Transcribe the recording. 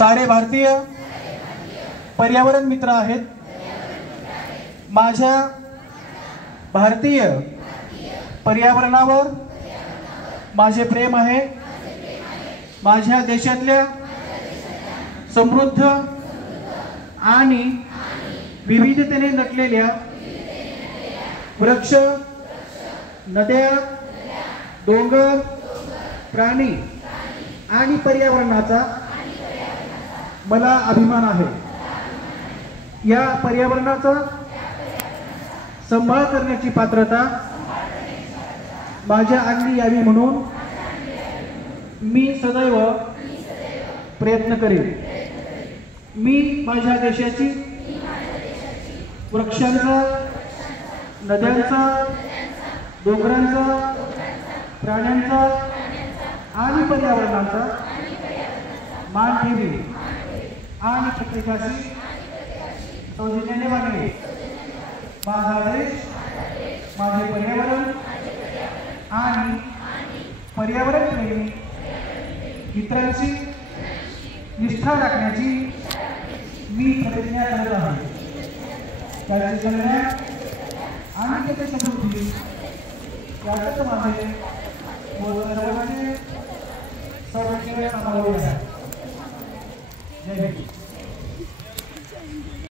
सारे भारतीय पर्यावरण मित्र आहेत। माझ्या भारतीय पर्यावरणावर माझे प्रेम आहे। माझ्या देशातल्या समृद्ध आणि विविधतेने नटलेल्या वृक्ष, नद्या, डोंगर, प्राणी आणि पर्यावरणाचा मला अभिमान आहे। या पर्यावरणाचा सांभाळ करण्याची पात्रता माझ्या अंगी यावी म्हणून मी सदैव प्रयत्न करेन। मी माझ्या देशाची वृक्षांचा, नद्यांचा, डोंगरांचा, प्राण्यांचा आणि पर्यावरणाचा मान ठेवी आणि प्रत्येकाशी सौजन्याने वागणे। माझा देश, माझे पर्यावरण आणि पर्यावरण प्रेमी इतरांची निष्ठा राखण्याची मी प्रतिज्ञा करत आहे। त्याची कल्याण आणि त्याची समृद्धी यातच माझे सर्वांचे संरक्षण समावेश आहे। जय हिंद।